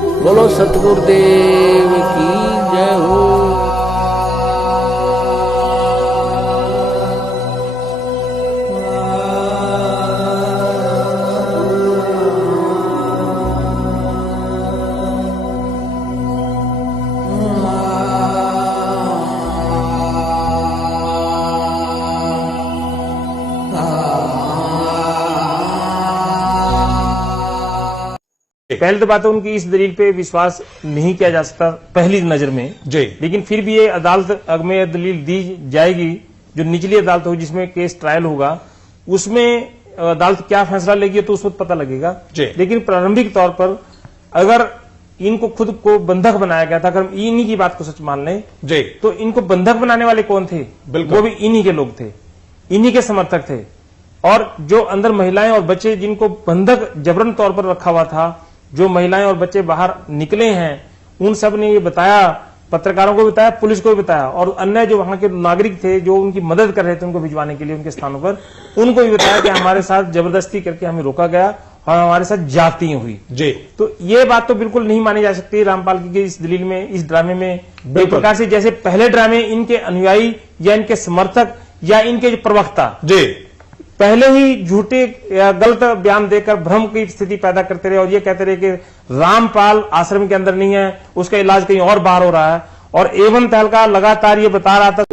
बोलो सतगुरुदेव की जय हो। पहले तो बात है उनकी इस दलील पे विश्वास नहीं किया जा सकता पहली नजर में जी। लेकिन फिर भी ये अदालत में यह दलील दी जाएगी जो निचली अदालत होगी जिसमें केस ट्रायल होगा, उसमें अदालत क्या फैसला लेगी तो उस वक्त पता लगेगा जी। लेकिन प्रारंभिक तौर पर अगर इनको खुद को बंधक बनाया गया था, अगर हम इन्हीं की बात को सच मान लें जी, तो इनको बंधक बनाने वाले कौन थे? बिल्कुल। वो भी इन्हीं के लोग थे, इन्हीं के समर्थक थे। और जो अंदर महिलाएं और बच्चे जिनको बंधक जबरन तौर पर रखा हुआ था, जो महिलाएं और बच्चे बाहर निकले हैं, उन सब ने ये बताया, पत्रकारों को बताया, पुलिस को भी बताया और अन्य जो वहां के नागरिक थे जो उनकी मदद कर रहे थे उनको भिजवाने के लिए उनके स्थानों पर, उनको भी बताया कि हमारे साथ जबरदस्ती करके हमें रोका गया और हमारे साथ जाती हुई जी। तो ये बात तो बिल्कुल नहीं मानी जा सकती रामपाल की इस दलील में, इस ड्रामे में। एक प्रकार से जैसे पहले ड्रामे इनके अनुयायी या इनके समर्थक या इनके प्रवक्ता जी पहले ही झूठे या गलत बयान देकर भ्रम की स्थिति पैदा करते रहे और ये कहते रहे कि रामपाल आश्रम के अंदर नहीं है, उसका इलाज कहीं और बाहर हो रहा है। और एवं तहलका लगातार ये बता रहा था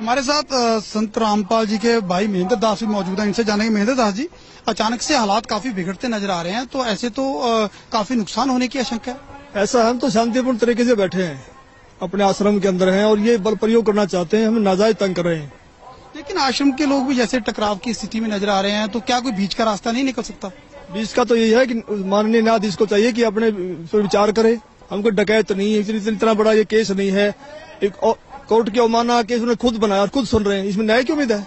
हमारे साथ संत रामपाल जी के भाई महेंद्र दास भी मौजूद हैं। इनसे जानेंगे, महेंद्र दास जी, अचानक से हालात काफी बिगड़ते नजर आ रहे हैं, तो ऐसे तो काफी नुकसान होने की आशंका है। ऐसा हम तो शांतिपूर्ण तरीके से बैठे हैं, अपने आश्रम के अंदर हैं और ये बल प्रयोग करना चाहते हैं, हमें नाजायज तंग कर रहे हैं। लेकिन आश्रम के लोग भी जैसे टकराव की स्थिति में नजर आ रहे हैं, तो क्या कोई बीच का रास्ता नहीं निकल सकता? बीच का तो यही है कि माननीय न्यायाधीश को चाहिए कि अपने पर विचार करे। हमको डकैत नहीं है, इतना बड़ा ये केस नहीं है, एक कोर्ट की अवमानना केस उन्होंने खुद बनाया और खुद सुन रहे हैं, इसमें न्याय की उम्मीद है।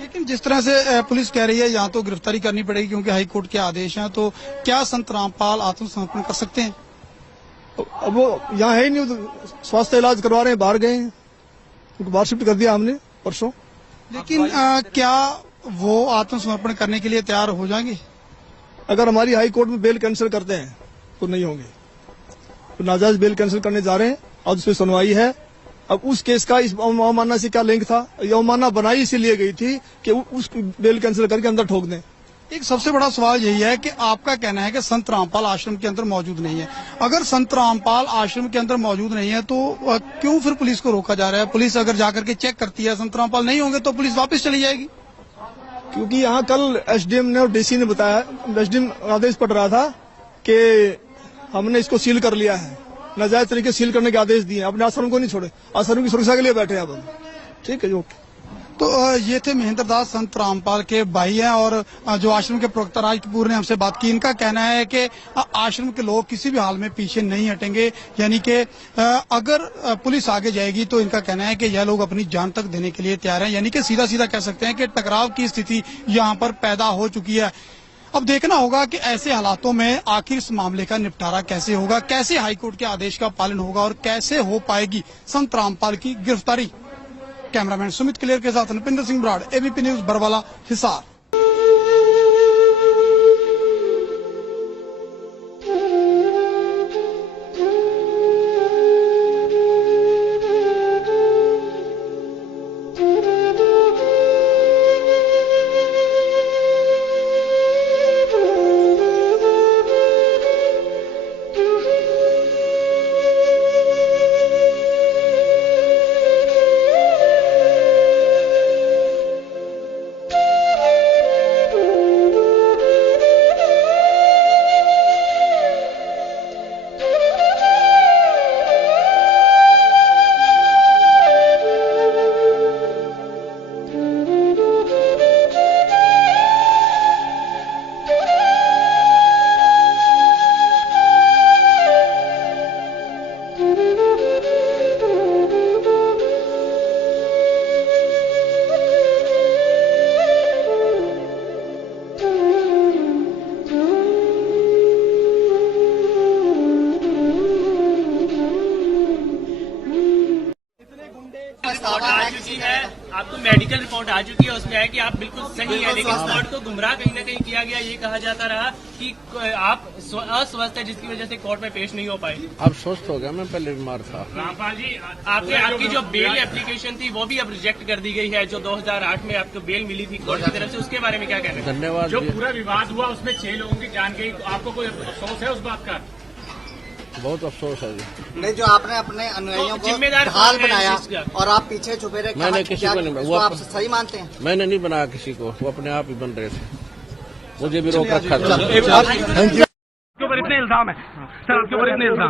लेकिन जिस तरह से पुलिस कह रही है यहाँ तो गिरफ्तारी करनी पड़ेगी क्योंकि हाईकोर्ट के आदेश हैं, तो क्या संत रामपाल आत्मसमर्पण कर सकते हैं? अब वो यहाँ है ही नहीं, तो स्वास्थ्य इलाज करवा रहे हैं, बाहर गए हैं, उनको बाहर शिफ्ट कर दिया हमने परसों। लेकिन क्या वो आत्मसमर्पण करने के लिए तैयार हो जाएंगे? अगर हमारी हाई कोर्ट में बेल कैंसिल करते हैं तो नहीं होंगे, तो नाजायज बेल कैंसिल करने जा रहे हैं। आज उस पर सुनवाई है। अब उस केस का इस अवमानना से क्या लिंक था? ये अवमानना बनाई इसीलिए गई थी कि उस बेल कैंसिल करके अंदर ठोक दें। एक सबसे बड़ा सवाल यही है कि आपका कहना है कि संत रामपाल आश्रम के अंदर मौजूद नहीं है। अगर संत रामपाल आश्रम के अंदर मौजूद नहीं है तो क्यों फिर पुलिस को रोका जा रहा है? पुलिस अगर जाकर के चेक करती है संत रामपाल नहीं होंगे तो पुलिस वापस चली जाएगी। क्योंकि यहाँ कल एसडीएम ने और डीसी ने बताया, एसडीएम आदेश पड़ रहा था कि हमने इसको सील कर लिया है, नाजायज तरीके सील करने के आदेश दिए, अपने आश्रम को नहीं छोड़े, आश्रम की सुरक्षा के लिए बैठे हैं अब हम। ठीक है जी, ओके। तो ये थे महेंद्र दास, संत रामपाल के भाई हैं और जो आश्रम के प्रवक्ता राज कपूर ने हमसे बात की। इनका कहना है कि आश्रम के लोग किसी भी हाल में पीछे नहीं हटेंगे, यानी कि अगर पुलिस आगे जाएगी तो इनका कहना है कि यह लोग अपनी जान तक देने के लिए तैयार हैं। यानी कि सीधा सीधा कह सकते हैं कि टकराव की स्थिति यहाँ पर पैदा हो चुकी है। अब देखना होगा कि ऐसे हालातों में आखिर इस मामले का निपटारा कैसे होगा, कैसे हाईकोर्ट के आदेश का पालन होगा और कैसे हो पाएगी संत रामपाल की गिरफ्तारी। कैमरामैन सुमित क्लियर के साथ नृपिंदर सिंह ब्राड़, ABP news, Barwala, Hisar. Report आ चुकी है, आपको मेडिकल रिपोर्ट आ चुकी है, उसमें है कि आप बिल्कुल सही है, लेकिन कोर्ट को गुमराह कहीं न कहीं किया गया। ये कहा जाता रहा कि आप अस्वस्थ है, जिसकी वजह से कोर्ट में पेश नहीं हो पाए। अब स्वस्थ हो गया, मैं पहले बीमार था। रामपाल जी, आपकी जो बेल एप्लीकेशन थी वो भी अब रिजेक्ट कर दी गई है, जो 2008 में आपको बेल मिली थी कोर्ट की तरफ से, उसके बारे में क्या कहना है? धन्यवाद। जो पूरा विवाद हुआ उसमें 6 लोगों की जान गई, आपको कोई अफसोस है उस बात का? बहुत अफसोस है जी। नहीं, जो आपने अपने अनुयायियों को जिम्मेदार ढाल कौन है बनाया इस चीज़ का? और आप पीछे छुपे रहे, मैंने किसी को नहीं, वो आप सही मानते हैं? मैंने नहीं बनाया किसी को, वो अपने आप ही बन रहे थे, मुझे भी रोक रखा था। आपके ऊपर इतने इल्जाम है सर, आपके ऊपर इतने इल्जाम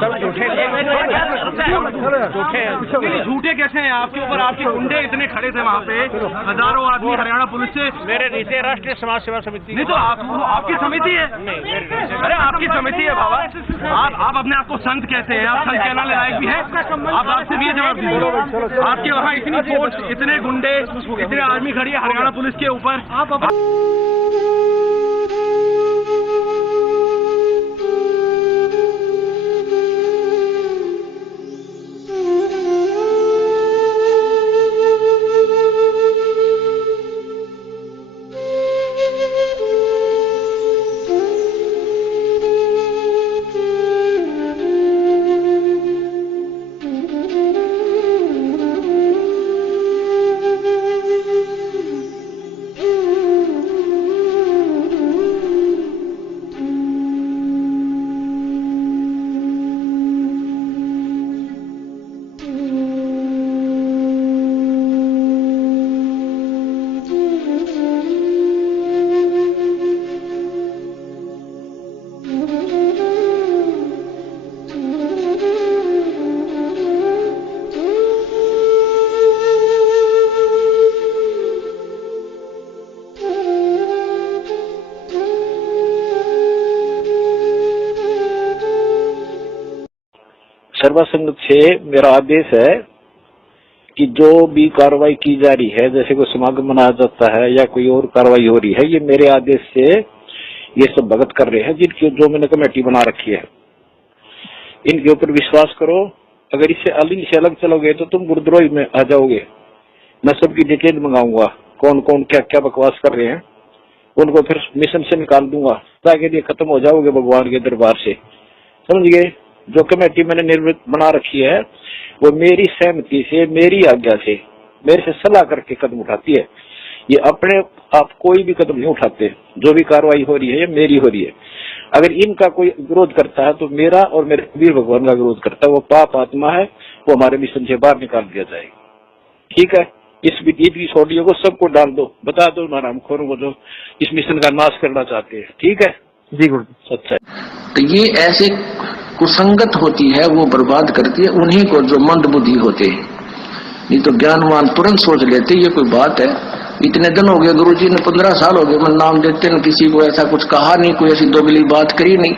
झूठे कैसे हैं आपके ऊपर? आपके गुंडे इतने खड़े थे वहाँ पे, हजारों आदमी हरियाणा पुलिस से। मेरे नीचे राष्ट्रीय समाज सेवा समिति। नहीं तो आपकी समिति है? अरे आपकी समिति है बाबा, आप अपने आप को संत कहते हैं, आप संत कहना लायक भी है? आप आपसे भी ये जवाब दीजिए, आपके वहाँ इतनी फोर्स, इतने गुंडे, इतने आर्मी खड़ी है हरियाणा पुलिस के ऊपर, आप सर्वा संगत से मेरा आदेश है कि जो भी कार्रवाई की जा रही है, जैसे कोई समागम मनाया जाता है या कोई और कार्रवाई हो रही है, ये मेरे आदेश से ये सब भगत कर रहे हैं, जिनकी जो मैंने कमेटी बना रखी है। इनके ऊपर विश्वास करो, अगर इससे अलग चलोगे तो तुम गुरुद्रोही में आ जाओगे। मैं सबकी डिटेल मंगाऊंगा, कौन कौन क्या क्या बकवास कर रहे हैं, उनको फिर मिशन से निकाल दूंगा, ताकि ये खत्म हो जाओगे भगवान के दरबार से, समझ गए। जो कमेटी मैंने निर्मित बना रखी है वो मेरी सहमति से, मेरी आज्ञा से, मेरे से सलाह करके कदम उठाती है। ये अपने आप कोई भी कदम नहीं उठाते। जो भी कार्रवाई हो रही है ये मेरी हो रही है। अगर इनका कोई विरोध करता है तो मेरा और मेरे वीर भगवान का विरोध करता है, वो पाप आत्मा है, वो हमारे मिशन से बाहर निकाल दिया जाएगा। ठीक है, इस की छोटियों को सबको डाल दो, बता दो हरामखोरों को जो इस मिशन का नाश करना चाहते हैं। ठीक है जी गुरु, सच्चा है। तो ये ऐसे कुसंगत होती है, वो बर्बाद करती है उन्हीं को जो मंद बुद्धि होते हैं। नहीं तो ज्ञानवान तुरंत सोच लेते ये कोई बात है। इतने दिन हो गए गुरुजी ने, 15 साल हो गए, मैं नाम देते न किसी को ऐसा कुछ कहा नहीं, कोई ऐसी दोगली बात करी नहीं।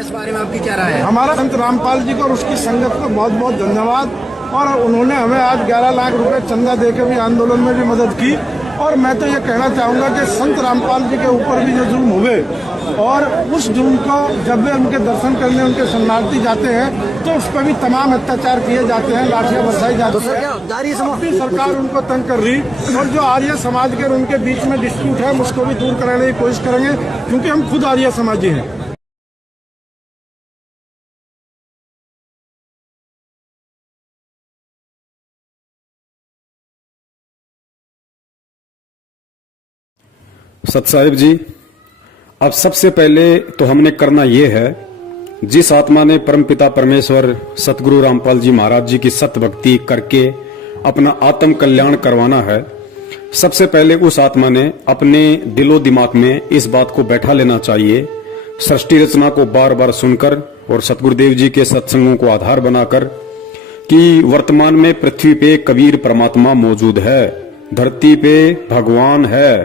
इस बारे में आपकी क्या राय है? हमारा संत रामपाल जी को और उसकी संगत को बहुत बहुत धन्यवाद। और उन्होंने हमें आज 11 लाख रुपए चंदा देकर भी आंदोलन में भी मदद की। और मैं तो ये कहना चाहूंगा कि संत रामपाल जी के ऊपर भी जो जुल्म हुए, और उस जुल्म को जब वे उनके दर्शन करने उनके शरणार्थी जाते हैं तो उस पर भी तमाम अत्याचार किए जाते हैं, लाठियां बरसाई जाती है। सरकार उनको तंग कर रही, और जो आर्य समाज के और उनके बीच में डिस्प्यूट है उसको भी दूर कराने की कोशिश करेंगे, क्योंकि हम खुद आर्य समाजी हैं। सत साहिब जी, अब सबसे पहले तो हमने करना ये है, जिस आत्मा ने परमपिता परमेश्वर सतगुरु रामपाल जी महाराज जी की सत भक्ति करके अपना आत्म कल्याण करवाना है, सबसे पहले उस आत्मा ने अपने दिलो दिमाग में इस बात को बैठा लेना चाहिए सृष्टि रचना को बार बार सुनकर और सतगुरुदेव जी के सत्संगों को आधार बनाकर कि वर्तमान में पृथ्वी पे कबीर परमात्मा मौजूद है, धरती पे भगवान है,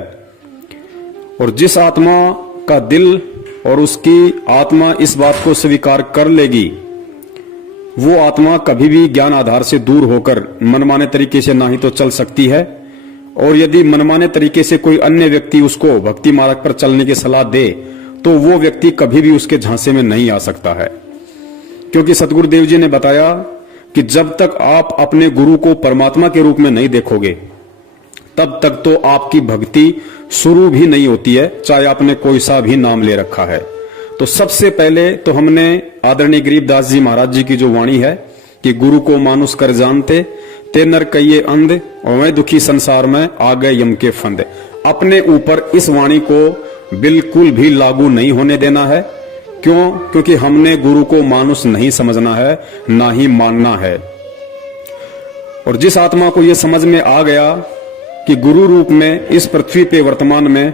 और जिस आत्मा का दिल और उसकी आत्मा इस बात को स्वीकार कर लेगी, वो आत्मा कभी भी ज्ञान आधार से दूर होकर मनमाने तरीके से ना ही तो चल सकती है, और यदि मनमाने तरीके से कोई अन्य व्यक्ति उसको भक्ति मार्ग पर चलने की सलाह दे तो वो व्यक्ति कभी भी उसके झांसे में नहीं आ सकता है। क्योंकि सतगुरुदेव जी ने बताया कि जब तक आप अपने गुरु को परमात्मा के रूप में नहीं देखोगे तब तक तो आपकी भक्ति शुरू भी नहीं होती है, चाहे आपने कोई सा भी नाम ले रखा है। तो सबसे पहले तो हमने आदरणीय गरीबदास जी महाराज जी की जो वाणी है कि गुरु को मानुष कर जानते ते नर कहिए अंध और मैं दुखी संसार में आ गए यम के फंद, अपने ऊपर इस वाणी को बिल्कुल भी लागू नहीं होने देना है। क्यों? क्योंकि हमने गुरु को मानुष नहीं समझना है, ना ही मानना है। और जिस आत्मा को यह समझ में आ गया कि गुरु रूप में इस पृथ्वी पे वर्तमान में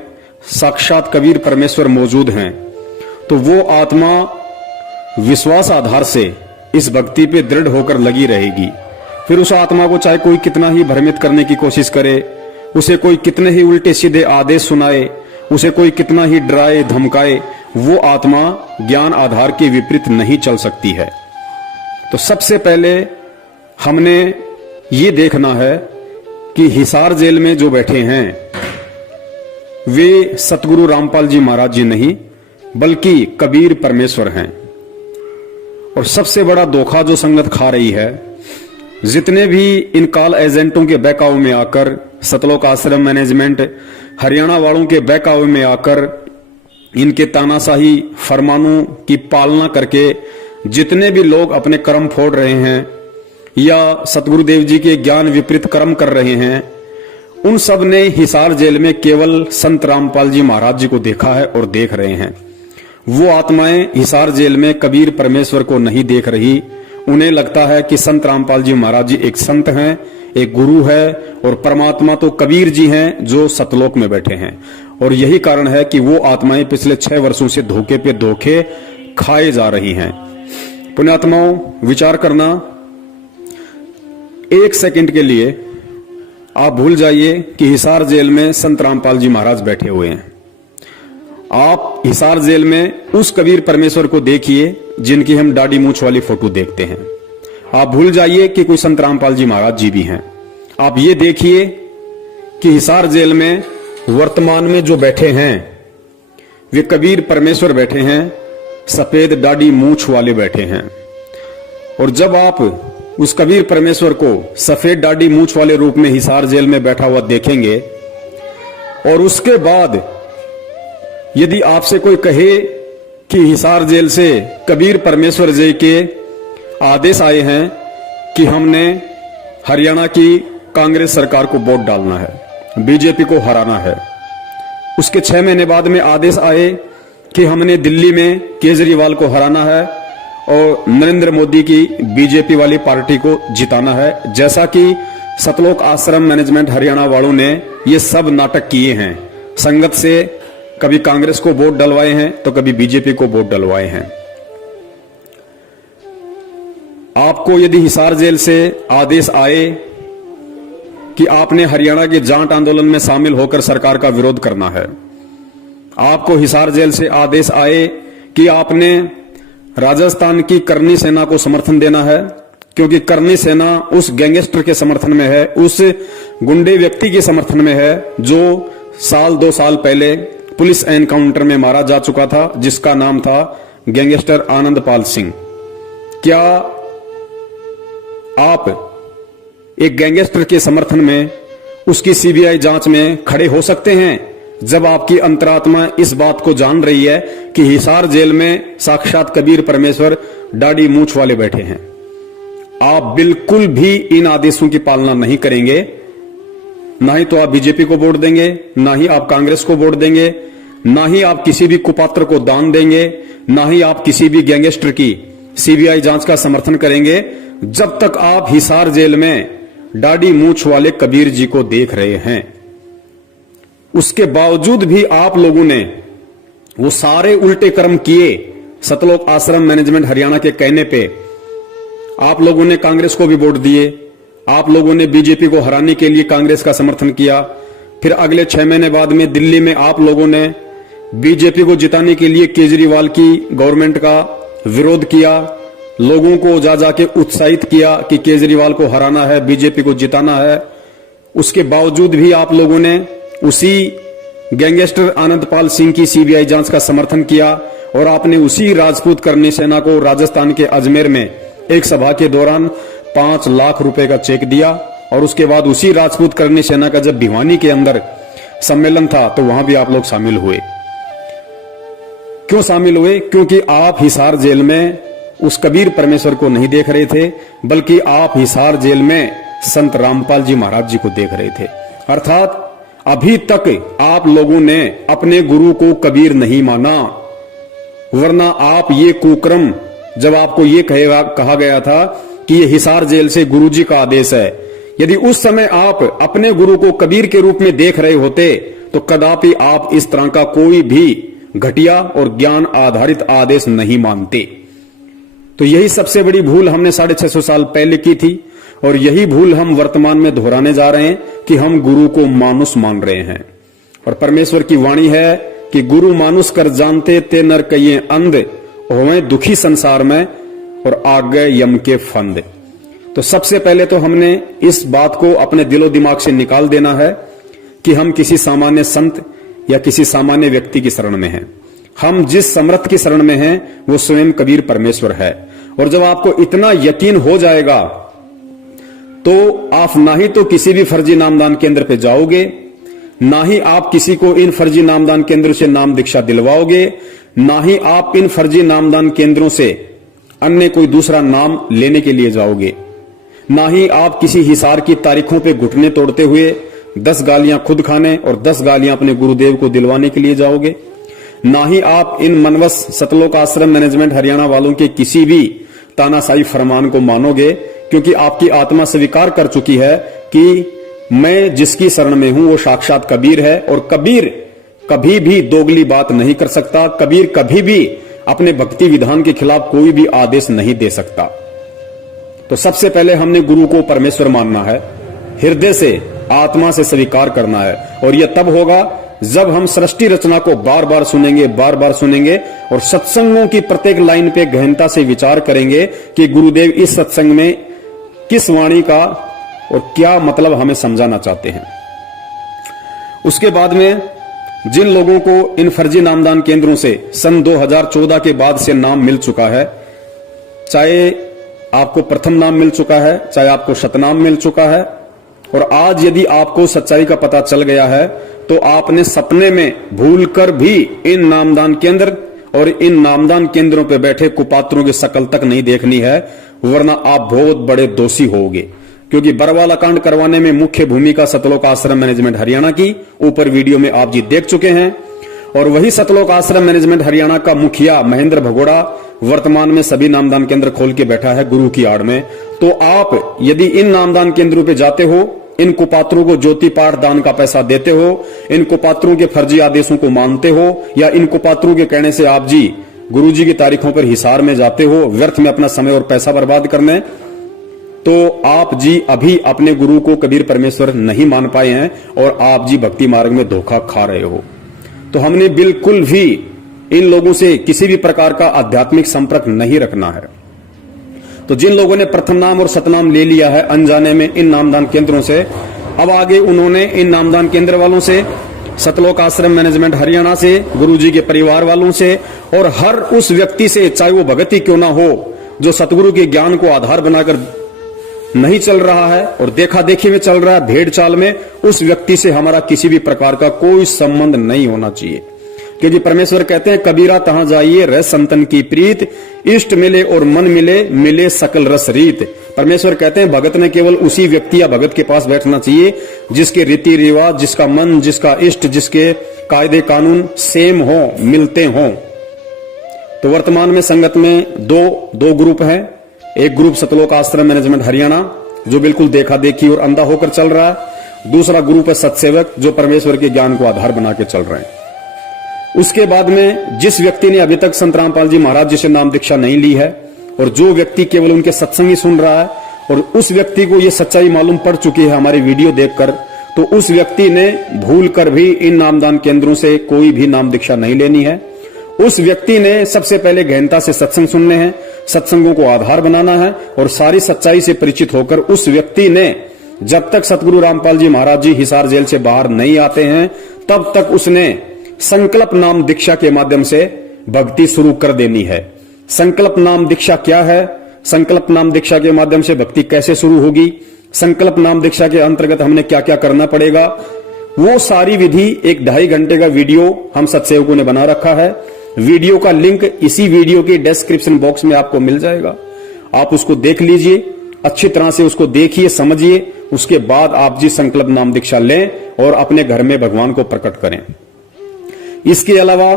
साक्षात कबीर परमेश्वर मौजूद हैं, तो वो आत्मा विश्वास आधार से इस भक्ति पे दृढ़ होकर लगी रहेगी। फिर उस आत्मा को चाहे कोई कितना ही भ्रमित करने की कोशिश करे, उसे कोई कितने ही उल्टे सीधे आदेश सुनाए, उसे कोई कितना ही डराए धमकाए, वो आत्मा ज्ञान आधार के विपरीत नहीं चल सकती है। तो सबसे पहले हमने ये देखना है कि हिसार जेल में जो बैठे हैं वे सतगुरु रामपाल जी महाराज जी नहीं बल्कि कबीर परमेश्वर हैं। और सबसे बड़ा धोखा जो संगत खा रही है, जितने भी इन कॉल एजेंटों के बहकावे में आकर, सतलोक आश्रम मैनेजमेंट हरियाणा वालों के बहकावे में आकर, इनके तानाशाही फरमानों की पालना करके जितने भी लोग अपने कर्म फोड़ रहे हैं या सतगुरुदेव जी के ज्ञान विपरीत कर्म कर रहे हैं, उन सब ने हिसार जेल में केवल संत रामपाल जी महाराज जी को देखा है और देख रहे हैं। वो आत्माएं हिसार जेल में कबीर परमेश्वर को नहीं देख रही। उन्हें लगता है कि संत रामपाल जी महाराज जी एक संत हैं, एक गुरु है, और परमात्मा तो कबीर जी हैं जो सतलोक में बैठे हैं। और यही कारण है कि वो आत्माएं पिछले 6 वर्षों से धोखे पे धोखे खाए जा रही हैं। पुण्यात्माओं, विचार करना, 1 सेकंड के लिए आप भूल जाइए कि हिसार जेल में संत रामपाल जी महाराज बैठे हुए हैं। आप हिसार जेल में उस कबीर परमेश्वर को देखिए जिनकी हम दाढ़ी मूंछ वाली फोटो देखते हैं। आप भूल जाइए कि कोई संत रामपाल जी महाराज जी भी हैं। आप ये देखिए कि हिसार जेल में वर्तमान में जो बैठे हैं वे कबीर परमेश्वर बैठे हैं, सफेद दाढ़ी मूंछ वाले बैठे हैं। और जब आप उस कबीर परमेश्वर को सफेद दाढ़ी मूंछ वाले रूप में हिसार जेल में बैठा हुआ देखेंगे, और उसके बाद यदि आपसे कोई कहे कि हिसार जेल से कबीर परमेश्वर जी के आदेश आए हैं कि हमने हरियाणा की कांग्रेस सरकार को वोट डालना है, बीजेपी को हराना है, उसके 6 महीने बाद में आदेश आए कि हमने दिल्ली में केजरीवाल को हराना है और नरेंद्र मोदी की बीजेपी वाली पार्टी को जिताना है, जैसा कि सतलोक आश्रम मैनेजमेंट हरियाणा वालों ने ये सब नाटक किए हैं। संगत से कभी कांग्रेस को वोट डलवाए हैं तो कभी बीजेपी को वोट डलवाए हैं। आपको यदि हिसार जेल से आदेश आए कि आपने हरियाणा के जाट आंदोलन में शामिल होकर सरकार का विरोध करना है, आपको हिसार जेल से आदेश आए कि आपने राजस्थान की करनी सेना को समर्थन देना है, क्योंकि करनी सेना उस गैंगस्टर के समर्थन में है, उस गुंडे व्यक्ति के समर्थन में है जो 1-2 साल पहले पुलिस एनकाउंटर में मारा जा चुका था, जिसका नाम था गैंगस्टर आनंदपाल सिंह। क्या आप एक गैंगस्टर के समर्थन में उसकी सीबीआई जांच में खड़े हो सकते हैं जब आपकी अंतरात्मा इस बात को जान रही है कि हिसार जेल में साक्षात कबीर परमेश्वर दाढ़ी मूंछ वाले बैठे हैं? आप बिल्कुल भी इन आदेशों की पालना नहीं करेंगे। ना ही तो आप बीजेपी को वोट देंगे, ना ही आप कांग्रेस को वोट देंगे, ना ही आप किसी भी कुपात्र को दान देंगे, ना ही आप किसी भी गैंगस्टर की सीबीआई जांच का समर्थन करेंगे, जब तक आप हिसार जेल में दाढ़ी मूंछ वाले कबीर जी को देख रहे हैं। उसके बावजूद भी आप लोगों ने वो सारे उल्टे कर्म किए सतलोक आश्रम मैनेजमेंट हरियाणा के कहने पे। आप लोगों ने कांग्रेस को भी वोट दिए, आप लोगों ने बीजेपी को हराने के लिए कांग्रेस का समर्थन किया। फिर अगले 6 महीने बाद में दिल्ली में आप लोगों ने बीजेपी को जिताने के लिए केजरीवाल की गवर्नमेंट का विरोध किया, लोगों को जा जाके उत्साहित किया कि केजरीवाल को हराना है, बीजेपी को जिताना है। उसके बावजूद भी आप लोगों ने उसी गैंगस्टर आनंदपाल सिंह की सीबीआई जांच का समर्थन किया और आपने उसी राजपूत करनी सेना को राजस्थान के अजमेर में एक सभा के दौरान 5 लाख रुपए का चेक दिया। और उसके बाद उसी राजपूत करनी सेना का जब भिवानी के अंदर सम्मेलन था तो वहां भी आप लोग शामिल हुए। क्यों शामिल हुए? क्योंकि आप हिसार जेल में उस कबीर परमेश्वर को नहीं देख रहे थे, बल्कि आप हिसार जेल में संत रामपाल जी महाराज जी को देख रहे थे। अर्थात अभी तक आप लोगों ने अपने गुरु को कबीर नहीं माना, वरना आप ये कुक्रम, जब आपको ये कहा गया था कि ये हिसार जेल से गुरुजी का आदेश है, यदि उस समय आप अपने गुरु को कबीर के रूप में देख रहे होते तो कदापि आप इस तरह का कोई भी घटिया और ज्ञान आधारित आदेश नहीं मानते। तो यही सबसे बड़ी भूल हमने 650 साल पहले की थी और यही भूल हम वर्तमान में दोहराने जा रहे हैं कि हम गुरु को मानुष मान रहे हैं। और परमेश्वर की वाणी है कि गुरु मानुष कर जानते ते नर कहिए अंध, होवें दुखी संसार में और आग गए यम के फंद। तो सबसे पहले तो हमने इस बात को अपने दिलो दिमाग से निकाल देना है कि हम किसी सामान्य संत या किसी सामान्य व्यक्ति की शरण में हैं। हम जिस समर्थ की शरण में हैं वो स्वयं कबीर परमेश्वर है। और जब आपको इतना यकीन हो जाएगा तो आप ना ही तो किसी भी फर्जी नामदान केंद्र पे जाओगे, ना ही आप किसी को इन फर्जी नामदान केंद्रों से नाम दीक्षा दिलवाओगे, ना ही आप इन फर्जी नामदान केंद्रों से अन्य कोई दूसरा नाम लेने के लिए जाओगे, ना ही आप किसी हिसार की तारीखों पे घुटने तोड़ते हुए 10 गालियां खुद खाने और 10 गालियां अपने गुरुदेव को दिलवाने के लिए जाओगे, ना ही आप इन मनवस सतलोक आश्रम मैनेजमेंट हरियाणा वालों के किसी भी तानाशाही फरमान को मानोगे, क्योंकि आपकी आत्मा स्वीकार कर चुकी है कि मैं जिसकी शरण में हूं वो साक्षात कबीर है। और कबीर कभी भी दोगली बात नहीं कर सकता, कबीर कभी भी अपने भक्ति विधान के खिलाफ कोई भी आदेश नहीं दे सकता। तो सबसे पहले हमने गुरु को परमेश्वर मानना है, हृदय से आत्मा से स्वीकार करना है। और यह तब होगा जब हम सृष्टि रचना को बार बार सुनेंगे और सत्संगों की प्रत्येक लाइन पे गहनता से विचार करेंगे कि गुरुदेव इस सत्संग में किस वाणी का और क्या मतलब हमें समझाना चाहते हैं। उसके बाद में जिन लोगों को इन फर्जी नामदान केंद्रों से सन 2014 के बाद से नाम मिल चुका है, चाहे आपको प्रथम नाम मिल चुका है, चाहे आपको शतनाम मिल चुका है, और आज यदि आपको सच्चाई का पता चल गया है तो आपने सपने में भूलकर भी इन नामदान केंद्र और इन नामदान केंद्रों पर बैठे कुपात्रों की शकल तक नहीं देखनी है, वरना आप बहुत बड़े दोषी होगे। क्योंकि बरवाला कांड करवाने में मुख्य भूमिका सतलोक आश्रम मैनेजमेंट हरियाणा की ऊपर वीडियो में आप जी देख चुके हैं। और वही सतलोक आश्रम मैनेजमेंट हरियाणा का मुखिया महेंद्र भगोड़ा वर्तमान में सभी नामदान केंद्र खोल के बैठा है गुरु की आड़ में। तो आप यदि इन नामदान केंद्रों पे जाते हो, इन कुपात्रों को ज्योति पाठ दान का पैसा देते हो, इन कुपात्रों के फर्जी आदेशों को मानते हो, या इन कुपात्रों के कहने से आप जी गुरु जी की तारीखों पर हिसार में जाते हो व्यर्थ में अपना समय और पैसा बर्बाद करने, तो आप जी अभी अपने गुरु को कबीर परमेश्वर नहीं मान पाए हैं और आप जी भक्ति मार्ग में धोखा खा रहे हो। तो हमने बिल्कुल भी इन लोगों से किसी भी प्रकार का आध्यात्मिक संपर्क नहीं रखना है। तो जिन लोगों ने प्रथम नाम और सतनाम ले लिया है अनजाने में इन नामदान केंद्रों से, अब आगे उन्होंने इन नामदान केंद्र वालों से, सतलोक आश्रम मैनेजमेंट हरियाणा से, गुरुजी के परिवार वालों से और हर उस व्यक्ति से, चाहे वो भगत ही क्यों ना हो, जो सतगुरु के ज्ञान को आधार बनाकर नहीं चल रहा है और देखा देखी में चल रहा है, भेड़ चाल में, उस व्यक्ति से हमारा किसी भी प्रकार का कोई संबंध नहीं होना चाहिए। क्योंकि परमेश्वर कहते हैं कबीरा तहां जाइए रह संतन की प्रीत, इष्ट मिले और मन मिले, मिले सकल रस रीत। परमेश्वर कहते हैं भगत ने केवल उसी व्यक्ति या भगत के पास बैठना चाहिए जिसके रीति रिवाज, जिसका मन, जिसका इष्ट, जिसके कायदे कानून सेम हो, मिलते हों। तो वर्तमान में संगत में दो ग्रुप हैं। एक ग्रुप सतलोक आश्रम मैनेजमेंट हरियाणा जो बिल्कुल देखा देखी और अंधा होकर चल रहा है, दूसरा ग्रुप है सत्सेवक जो परमेश्वर के ज्ञान को आधार बना के चल रहे हैं। उसके बाद में जिस व्यक्ति ने अभी तक संत रामपाल जी महाराज जी से नाम दीक्षा नहीं ली है और जो व्यक्ति केवल उनके सत्संग ही सुन रहा है और उस व्यक्ति को ये सच्चाई मालूम पड़ चुकी है हमारी वीडियो देखकर, तो उस व्यक्ति ने भूल कर भी इन नामदान केंद्रों से कोई भी नाम दीक्षा नहीं लेनी है। उस व्यक्ति ने सबसे पहले गहनता से सत्संग सुनने हैं, सत्संगों को आधार बनाना है और सारी सच्चाई से परिचित होकर उस व्यक्ति ने जब तक सतगुरु रामपाल जी महाराज जी हिसार जेल से बाहर नहीं आते हैं तब तक उसने संकल्प नाम दीक्षा के माध्यम से भक्ति शुरू कर देनी है। संकल्प नाम दीक्षा क्या है, संकल्प नाम दीक्षा के माध्यम से भक्ति कैसे शुरू होगी, संकल्प नाम दीक्षा के अंतर्गत हमने क्या क्या करना पड़ेगा, वो सारी विधि एक 2.5 घंटे का वीडियो हम सत्सेवकों ने बना रखा है। वीडियो का लिंक इसी वीडियो के डिस्क्रिप्शन बॉक्स में आपको मिल जाएगा, आप उसको देख लीजिए, अच्छी तरह से उसको देखिए, समझिए, उसके बाद आप जी संकल्प नाम दीक्षा लें और अपने घर में भगवान को प्रकट करें। इसके अलावा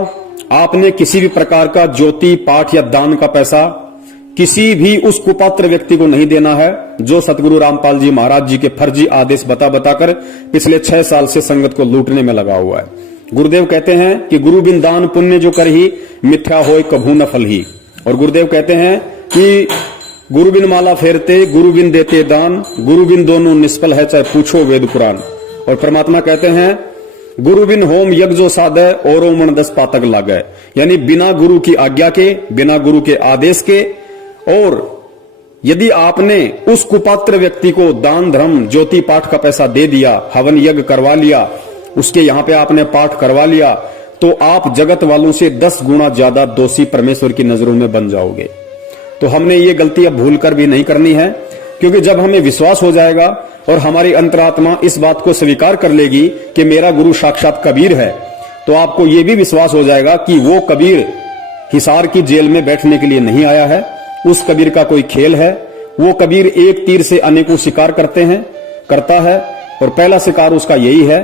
आपने किसी भी प्रकार का ज्योति पाठ या दान का पैसा किसी भी उस कुपात्र व्यक्ति को नहीं देना है जो सतगुरु रामपाल जी महाराज जी के फर्जी आदेश बताकर पिछले 6 साल से संगत को लूटने में लगा हुआ है। गुरुदेव कहते हैं कि गुरु बिन दान पुण्य जो कर ही मिथ्या होय कभू न फल ही। और गुरुदेव कहते हैं कि गुरु बिन माला फेरते गुरु बिन देते दान, गुरु बिन दोनों निष्फल है चाहे पूछो वेद पुराण। और परमात्मा कहते हैं गुरु बिन होम यज्ञ जो साधे औरो मन 10 पातक लागे, यानी बिना गुरु की आज्ञा के, बिना गुरु के आदेश के। और यदि आपने उस कुपात्र व्यक्ति को दान धर्म ज्योति पाठ का पैसा दे दिया, हवन यज्ञ करवा लिया, उसके यहां पे आपने पाठ करवा लिया, तो आप जगत वालों से 10 गुना ज्यादा दोषी परमेश्वर की नजरों में बन जाओगे। तो हमने ये गलती अब भूल कर भी नहीं करनी है, क्योंकि जब हमें विश्वास हो जाएगा और हमारी अंतरात्मा इस बात को स्वीकार कर लेगी कि मेरा गुरु साक्षात कबीर है, तो आपको यह भी विश्वास हो जाएगा कि वो कबीर हिसार की जेल में बैठने के लिए नहीं आया है, उस कबीर का कोई खेल है। वो कबीर एक तीर से अनेकों शिकार करता है और पहला शिकार उसका यही है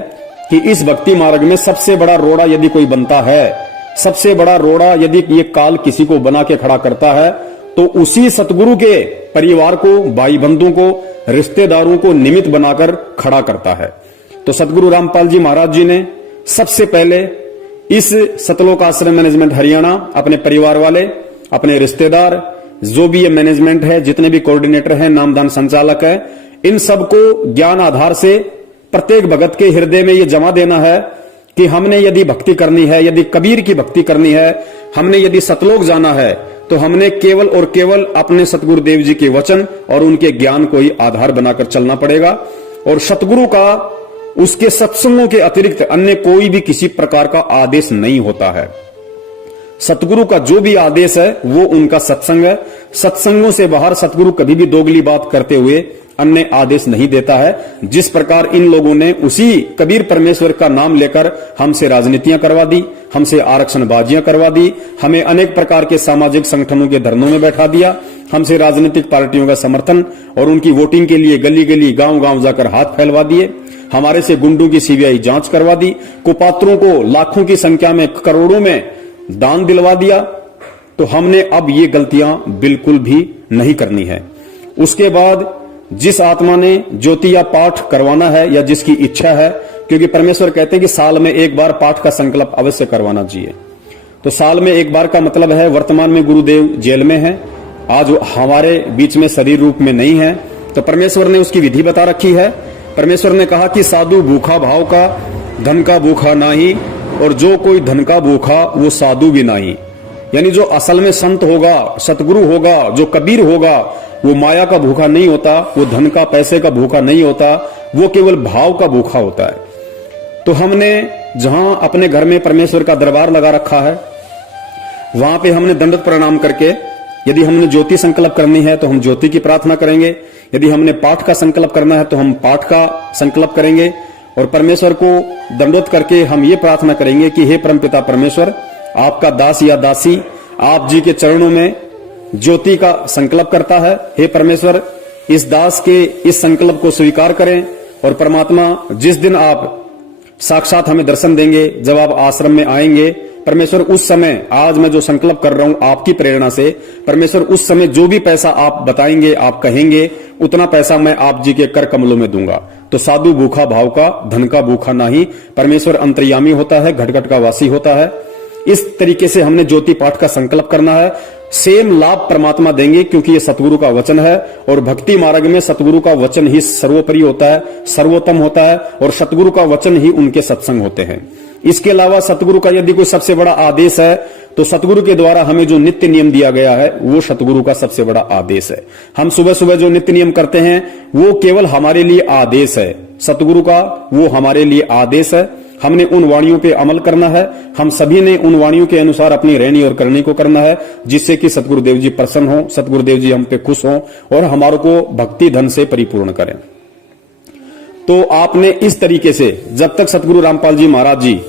कि इस भक्ति मार्ग में सबसे बड़ा रोड़ा यदि कोई बनता है, सबसे बड़ा रोड़ा यदि ये काल किसी को बना के खड़ा करता है, तो उसी सतगुरु के परिवार को, भाई बंधुओं को, रिश्तेदारों को निमित्त बनाकर खड़ा करता है। तो सतगुरु रामपाल जी महाराज जी ने सबसे पहले इस सतलोक आश्रम मैनेजमेंट हरियाणा अपने परिवार वाले, अपने रिश्तेदार, जो भी ये मैनेजमेंट है, जितने भी कोऑर्डिनेटर हैं, नामदान संचालक है, इन सबको ज्ञान आधार से प्रत्येक भगत के हृदय में ये जमा देना है कि हमने यदि भक्ति करनी है, यदि कबीर की भक्ति करनी है, हमने यदि सतलोक जाना है, तो हमने केवल और केवल अपने सतगुरुदेव जी के वचन और उनके ज्ञान को ही आधार बनाकर चलना पड़ेगा। और सतगुरु का उसके सत्संगों के अतिरिक्त अन्य कोई भी किसी प्रकार का आदेश नहीं होता है। सतगुरु का जो भी आदेश है वो उनका सत्संग है। सत्संगों से बाहर सतगुरु कभी भी दोगली बात करते हुए अन्य आदेश नहीं देता है। जिस प्रकार इन लोगों ने उसी कबीर परमेश्वर का नाम लेकर हमसे राजनीतियां करवा दी, हमसे आरक्षणबाजियां करवा दी, हमें अनेक प्रकार के सामाजिक संगठनों के धरनों में बैठा दिया, हमसे राजनीतिक पार्टियों का समर्थन और उनकी वोटिंग के लिए गली गली गांव गांव जाकर हाथ फैलवा दिए, हमारे से गुंडों की सीबीआई जांच करवा दी, कुपात्रों को लाखों की संख्या में, करोड़ों में दान दिलवा दिया। तो हमने अब ये गलतियां बिल्कुल भी नहीं करनी है। उसके बाद जिस आत्मा ने ज्योति या पाठ करवाना है या जिसकी इच्छा है, क्योंकि परमेश्वर कहते हैं कि साल में एक बार पाठ का संकल्प अवश्य करवाना चाहिए। तो साल में एक बार का मतलब है, वर्तमान में गुरुदेव जेल में है, आज हमारे बीच में शरीर रूप में नहीं है, तो परमेश्वर ने उसकी विधि बता रखी है। परमेश्वर ने कहा कि साधु भूखा भाव का, धन का भूखा नाही, और जो कोई धन का भूखा वो साधु भी नहीं। यानी जो असल में संत होगा, सतगुरु होगा, जो कबीर होगा, वो माया का भूखा नहीं होता, वो धन का पैसे का भूखा नहीं होता, वो केवल भाव का भूखा होता है। तो हमने जहां अपने घर में परमेश्वर का दरबार लगा रखा है, वहां पे हमने दंडवत प्रणाम करके, यदि हमने ज्योति संकल्प करनी है तो हम ज्योति की प्रार्थना करेंगे, यदि हमने पाठ का संकल्प करना है तो हम पाठ का संकल्प करेंगे, और परमेश्वर को दंडवत करके हम ये प्रार्थना करेंगे कि हे परमपिता परमेश्वर, आपका दास या दासी आप जी के चरणों में ज्योति का संकल्प करता है। हे परमेश्वर, इस दास के इस संकल्प को स्वीकार करें, और परमात्मा जिस दिन आप साक्षात हमें दर्शन देंगे, जब आप आश्रम में आएंगे, परमेश्वर उस समय, आज मैं जो संकल्प कर रहा हूं आपकी प्रेरणा से, परमेश्वर उस समय जो भी पैसा आप बताएंगे, आप कहेंगे, उतना पैसा मैं आप जी के कर कमलों में दूंगा। तो साधु भूखा भाव का, धन का भूखा नहीं। परमेश्वर अंतर्यामी होता है, घट घट का वासी होता है। इस तरीके से हमने ज्योति पाठ का संकल्प करना है। सेम लाभ परमात्मा देंगे, क्योंकि ये सतगुरु का वचन है और भक्ति मार्ग में सतगुरु का वचन ही सर्वोपरि होता है, सर्वोत्तम होता है और सतगुरु का वचन ही उनके सत्संग होते हैं। इसके अलावा सतगुरु का यदि कोई सबसे बड़ा आदेश है तो सतगुरु के द्वारा हमें जो नित्य नियम दिया गया है वो सतगुरु का सबसे बड़ा आदेश है। हम सुबह सुबह जो नित्य नियम करते हैं वो केवल हमारे लिए आदेश है, सतगुरु का वो हमारे लिए आदेश है। हमने उन वाणियों पे अमल करना है, हम सभी ने उन वाणियों के अनुसार अपनी रहनी और करनी को करना है, जिससे कि सतगुरुदेव जी प्रसन्न हो, सतगुरुदेव जी हम पे खुश हो और हमारे को भक्ति धन से परिपूर्ण करें। तो आपने इस तरीके से जब तक सतगुरु रामपाल जी महाराज जी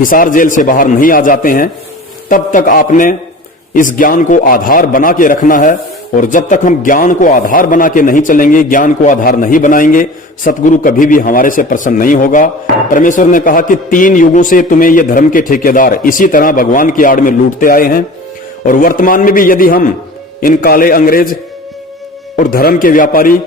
हिसार जेल से बाहर नहीं आ जाते हैं तब तक आपने इस ज्ञान को आधार बना के रखना है। और जब तक हम ज्ञान को आधार बना के नहीं चलेंगे, ज्ञान को आधार नहीं बनाएंगे, सतगुरु कभी भी हमारे से प्रसन्न नहीं होगा। परमेश्वर ने कहा कि 3 युगों से तुम्हें ये धर्म के ठेकेदार इसी तरह भगवान की आड़ में लूटते आए हैं और वर्तमान में भी यदि हम इन काले अंग्रेज और धर्म के व्यापारी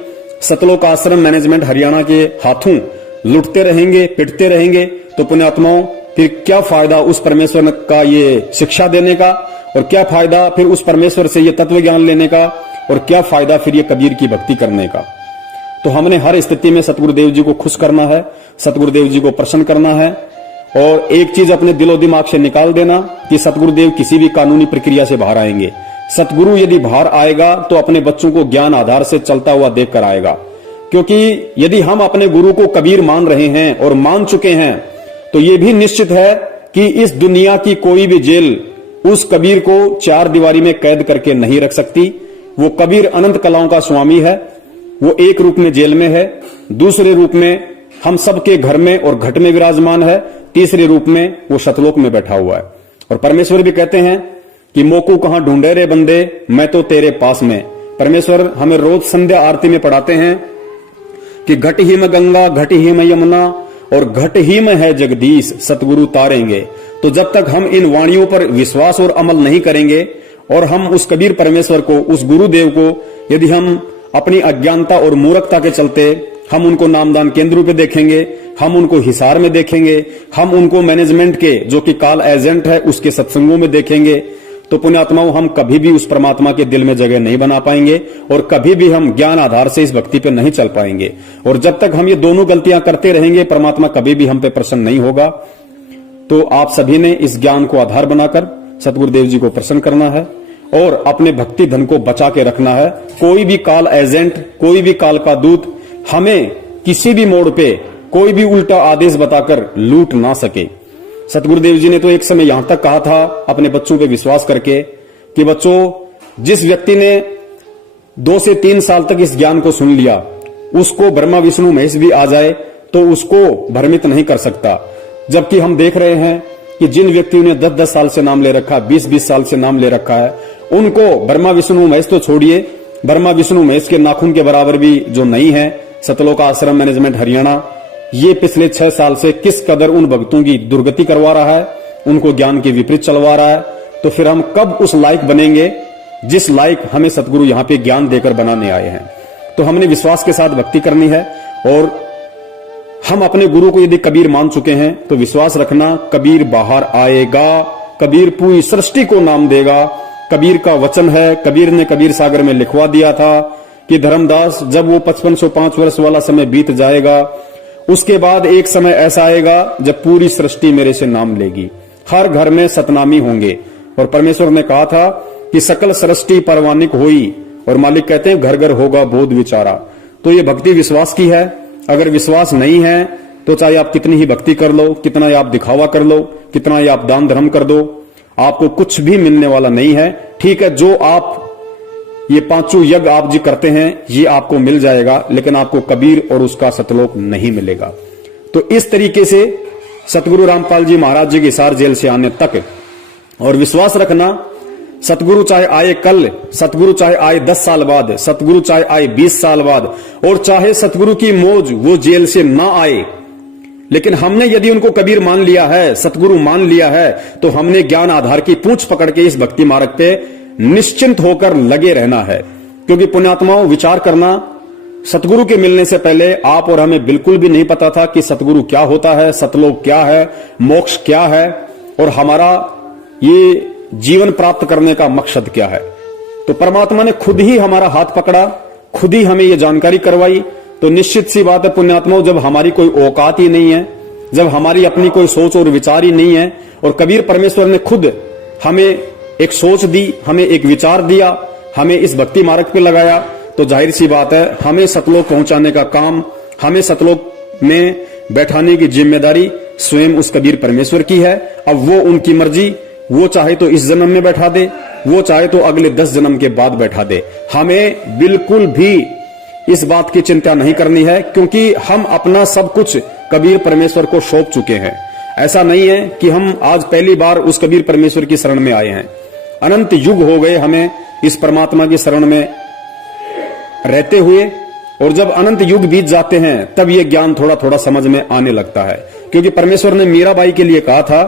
सतलोक आश्रम मैनेजमेंट हरियाणा के हाथों लुटते रहेंगे, पिटते रहेंगे, तो पुण्यात्माओं फिर क्या फायदा उस परमेश्वर का ये शिक्षा देने का, और क्या फायदा फिर उस परमेश्वर से ये तत्व ज्ञान लेने का, और क्या फायदा फिर ये कबीर की भक्ति करने का। तो हमने हर स्थिति में सतगुरुदेव जी को खुश करना है, सतगुरुदेव जी को प्रसन्न करना है। और एक चीज अपने दिलो दिमाग से निकाल देना कि सतगुरुदेव किसी भी कानूनी प्रक्रिया से बाहर आएंगे। सतगुरु यदि बाहर आएगा तो अपने बच्चों को ज्ञान आधार से चलता हुआ देखकर आएगा, क्योंकि यदि हम अपने गुरु को कबीर मान रहे हैं और मान चुके हैं तो ये भी निश्चित है कि इस दुनिया की कोई भी जेल उस कबीर को 4 दीवारी में कैद करके नहीं रख सकती। वो कबीर अनंत कलाओं का स्वामी है, वो एक रूप में जेल में है, दूसरे रूप में हम सबके घर में और घट में विराजमान है, तीसरे रूप में वो सतलोक में बैठा हुआ है। और परमेश्वर भी कहते हैं कि मोकू कहां ढूंढे रे बंदे, मैं तो तेरे पास में। परमेश्वर हमें रोज संध्या आरती में पढ़ाते हैं कि घट ही में गंगा, घट ही में यमुना और घट ही में है जगदीश, सतगुरु तारेंगे। तो जब तक हम इन वाणियों पर विश्वास और अमल नहीं करेंगे और हम उस कबीर परमेश्वर को, उस गुरुदेव को यदि हम अपनी अज्ञानता और मूर्खता के चलते हम उनको नामदान केंद्रों पे देखेंगे, हम उनको हिसार में देखेंगे, हम उनको मैनेजमेंट के जो कि काल एजेंट है उसके सत्संगों में देखेंगे, तो पुण्यात्माओं हम कभी भी उस परमात्मा के दिल में जगह नहीं बना पाएंगे और कभी भी हम ज्ञान आधार से इस भक्ति पे नहीं चल पाएंगे। और जब तक हम ये दोनों गलतियां करते रहेंगे परमात्मा कभी भी हम पे प्रसन्न नहीं होगा। तो आप सभी ने इस ज्ञान को आधार बनाकर सतगुरुदेव जी को प्रसन्न करना है और अपने भक्ति धन को बचा के रखना है। कोई भी काल एजेंट, कोई भी काल का दूत हमें किसी भी मोड़ पे कोई भी उल्टा आदेश बताकर लूट ना सके। सतगुरुदेव जी ने तो एक समय यहां तक कहा था अपने बच्चों पे विश्वास करके कि बच्चों, जिस व्यक्ति ने 2 से 3 साल तक इस ज्ञान को सुन लिया उसको ब्रह्मा विष्णु महेश भी आ जाए तो उसको भ्रमित नहीं कर सकता। जबकि हम देख रहे हैं कि जिन व्यक्तियों ने 10-10 साल से नाम ले रखा, 20-20 साल से नाम ले रखा है, उनको ब्रह्मा विष्णु महेश तो छोड़िए, ब्रह्मा विष्णु महेश के नाखून के बराबर भी जो नहीं है, सतलोक आश्रम मैनेजमेंट हरियाणा ये पिछले 6 साल से किस कदर उन भक्तों की दुर्गति करवा रहा है, उनको ज्ञान के विपरीत चलवा रहा है। तो फिर हम कब उस लायक बनेंगे जिस लायक हमें सतगुरु यहां पे ज्ञान देकर बनाने आए हैं। तो हमने विश्वास के साथ भक्ति करनी है और हम अपने गुरु को यदि कबीर मान चुके हैं तो विश्वास रखना कबीर बाहर आएगा, कबीर पूरी सृष्टि को नाम देगा। कबीर का वचन है, कबीर ने कबीर सागर में लिखवा दिया था कि धर्मदास जब वो 5505 वर्ष वाला समय बीत जाएगा उसके बाद एक समय ऐसा आएगा जब पूरी सृष्टि मेरे से नाम लेगी, हर घर में सतनामी होंगे। और परमेश्वर ने कहा था कि सकल सृष्टि परवानिक होई, और मालिक कहते हैं घर घर होगा बोध विचारा। तो ये भक्ति विश्वास की है। अगर विश्वास नहीं है तो चाहे आप कितनी ही भक्ति कर लो, कितना ही आप दिखावा कर लो, कितना ही आप दान धर्म कर दो, आपको कुछ भी मिलने वाला नहीं है। ठीक है, जो आप ये 5 यज्ञ आप जी करते हैं ये आपको मिल जाएगा, लेकिन आपको कबीर और उसका सतलोक नहीं मिलेगा। तो इस तरीके से सतगुरु रामपाल जी महाराज जी के हिसार जेल से आने तक, और विश्वास रखना सतगुरु चाहे आए कल, सतगुरु चाहे आए 10 साल बाद, सतगुरु चाहे आए 20 साल बाद, और चाहे सतगुरु की मौज वो जेल से ना आए, लेकिन हमने यदि उनको कबीर मान लिया है, सतगुरु मान लिया है, तो हमने ज्ञान आधार की पूंछ पकड़ के इस भक्ति मार्ग पे निश्चिंत होकर लगे रहना है। क्योंकि पुण्यात्माओं, विचार करना, सतगुरु के मिलने से पहले आप और हमें बिल्कुल भी नहीं पता था कि सतगुरु क्या होता है, सतलोक क्या है, मोक्ष क्या है, और हमारा ये जीवन प्राप्त करने का मकसद क्या है। तो परमात्मा ने खुद ही हमारा हाथ पकड़ा, खुद ही हमें ये जानकारी करवाई। तो निश्चित सी बात है पुण्यात्माओं, जब हमारी कोई औकात ही नहीं है, जब हमारी अपनी कोई सोच और विचार ही नहीं है, और कबीर परमेश्वर ने खुद हमें एक सोच दी, हमें एक विचार दिया, हमें इस भक्ति मार्ग पे लगाया, तो जाहिर सी बात है हमें सतलोक पहुंचाने का काम, हमें सतलोक में बैठाने की जिम्मेदारी स्वयं उस कबीर परमेश्वर की है। अब वो उनकी मर्जी, वो चाहे तो इस जन्म में बैठा दे, वो चाहे तो अगले 10 जन्म के बाद बैठा दे। हमें बिल्कुल भी इस बात की चिंता नहीं करनी है, क्योंकि हम अपना सब कुछ कबीर परमेश्वर को सौंप चुके हैं। ऐसा नहीं है कि हम आज पहली बार उस कबीर परमेश्वर की शरण में आए हैं। अनंत युग हो गए हमें इस परमात्मा की शरण में रहते हुए, और जब अनंत युग बीत जाते हैं तब ये ज्ञान थोड़ा थोड़ा समझ में आने लगता है। क्योंकि परमेश्वर ने मीराबाई के लिए कहा था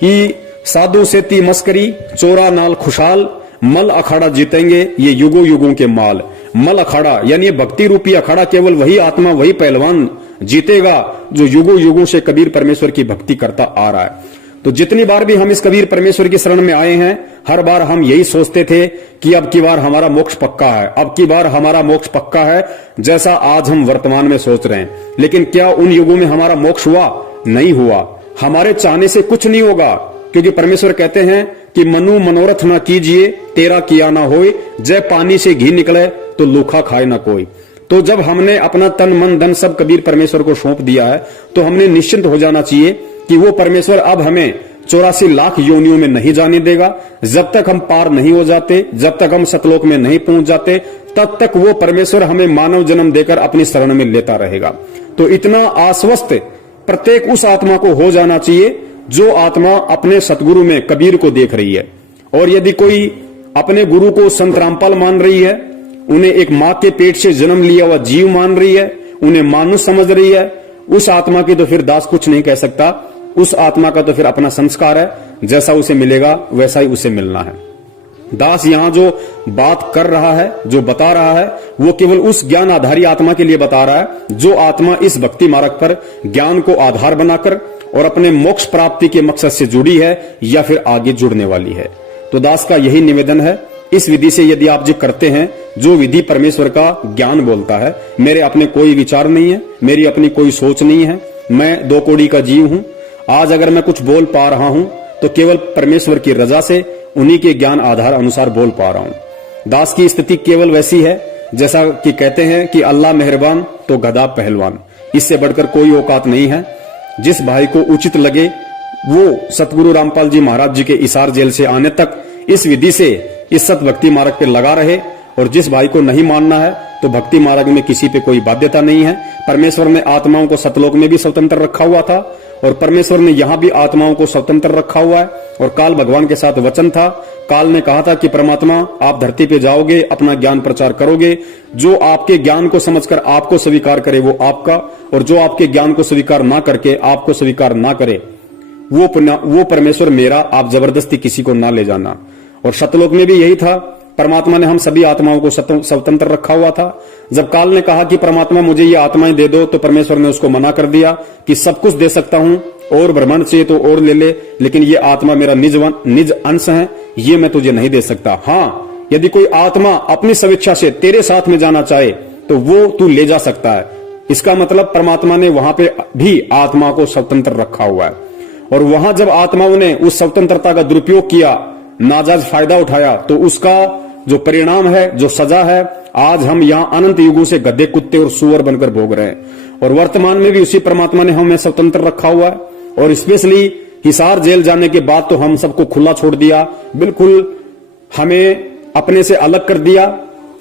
कि साधु से ती मस्करी, चोरा नाल खुशहाल, मल अखाड़ा जीतेंगे ये युगों युगों के माल। मल अखाड़ा यानी भक्ति रूपी अखाड़ा केवल वही आत्मा, वही पहलवान जीतेगा जो युगों युगों से कबीर परमेश्वर की भक्ति करता आ रहा है। तो जितनी बार भी हम इस कबीर परमेश्वर की शरण में आए हैं, हर बार हम यही सोचते थे कि अब की बार हमारा मोक्ष पक्का है, अब की बार हमारा मोक्ष पक्का है, जैसा आज हम वर्तमान में सोच रहे हैं। लेकिन क्या उन युगों में हमारा मोक्ष हुआ? नहीं हुआ। हमारे चाहने से कुछ नहीं होगा, क्योंकि परमेश्वर कहते हैं कि मनु मनोरथ ना कीजिए, तेरा किया ना होए, जय पानी से घी निकले तो लूखा खाए ना कोई। तो जब हमने अपना तन मन धन सब कबीर परमेश्वर को सौंप दिया है, तो हमने निश्चिंत हो जाना चाहिए कि वो परमेश्वर अब हमें 84 लाख योनियों में नहीं जाने देगा। जब तक हम पार नहीं हो जाते, जब तक हम सतलोक में नहीं पहुंच जाते, तब तक वो परमेश्वर हमें मानव जन्म देकर अपनी शरण में लेता रहेगा। तो इतना आश्वस्त प्रत्येक उस आत्मा को हो जाना चाहिए जो आत्मा अपने सतगुरु में कबीर को देख रही है। और यदि कोई अपने गुरु को संत रामपाल मान रही है, उन्हें एक मां के पेट से जन्म लिया हुआ जीव मान रही है, उन्हें मानुष समझ रही है, उस आत्मा की तो फिर दास कुछ नहीं कह सकता। उस आत्मा का तो फिर अपना संस्कार है, जैसा उसे मिलेगा वैसा ही उसे मिलना है। दास यहां जो बात कर रहा है, जो बता रहा है, वो केवल उस ज्ञान आधारी आत्मा के लिए बता रहा है जो आत्मा इस भक्ति मार्ग पर ज्ञान को आधार बनाकर और अपने मोक्ष प्राप्ति के मकसद से जुड़ी है या फिर आगे जुड़ने वाली है। तो दास का यही निवेदन है, इस विधि से यदि आप जो करते हैं, जो विधि परमेश्वर का ज्ञान बोलता है, मेरे अपने कोई विचार नहीं है, मेरी अपनी कोई सोच नहीं है, मैं 2 कौड़ी का जीव हूं। आज अगर मैं कुछ बोल पा रहा हूं तो केवल परमेश्वर की रजा से, उन्हीं के ज्ञान आधार अनुसार बोल पा रहा हूं। दास की स्थिति केवल वैसी है जैसा कि कहते हैं कि अल्लाह मेहरबान तो गधा पहलवान, इससे बढ़कर कोई औकात नहीं है। जिस भाई को उचित लगे वो सतगुरु रामपाल जी महाराज जी के इसार जेल से आने तक इस विधि से इस सत भक्ति मार्ग पे लगा रहे, और जिस भाई को नहीं मानना है तो भक्ति मार्ग में किसी पे कोई बाध्यता नहीं है। परमेश्वर ने आत्माओं को सतलोक में भी स्वतंत्र रखा हुआ था, और परमेश्वर ने यहाँ भी आत्माओं को स्वतंत्र रखा हुआ है। और काल भगवान के साथ वचन था, काल ने कहा था कि परमात्मा आप धरती पे जाओगे, अपना ज्ञान प्रचार करोगे, जो आपके ज्ञान को समझकर आपको स्वीकार करे वो आपका, और जो आपके ज्ञान को स्वीकार ना करके आपको स्वीकार ना करे वो परमेश्वर मेरा, आप जबरदस्ती किसी को ना ले जाना। और सतलोक में भी यही था, परमात्मा ने हम सभी आत्माओं को स्वतंत्र रखा हुआ था। जब काल ने कहा कि परमात्मा मुझे ये आत्माएं दे दो, तो परमेश्वर ने उसको मना कर दिया कि सब कुछ दे सकता हूं, और ब्रह्मांड चाहिए तो और ले ले, लेकिन ये आत्मा मेरा निज अंश है, ये मैं तुझे नहीं दे सकता। हाँ, यदि कोई आत्मा अपनी स्वेच्छा से तेरे साथ में जाना चाहे तो वो तू ले जा सकता है। इसका मतलब परमात्मा ने वहां पे भी आत्मा को स्वतंत्र रखा हुआ है। और वहां जब आत्माओं ने उस स्वतंत्रता का दुरुपयोग किया, नाजायज फायदा उठाया, तो उसका जो परिणाम है, जो सजा है, आज हम यहाँ अनंत युगों से गधे, कुत्ते और सुअर बनकर भोग रहे हैं। और वर्तमान में भी उसी परमात्मा ने हमें स्वतंत्र रखा हुआ है। और स्पेशली हिसार जेल जाने के बाद तो हम सबको खुला छोड़ दिया, बिल्कुल हमें अपने से अलग कर दिया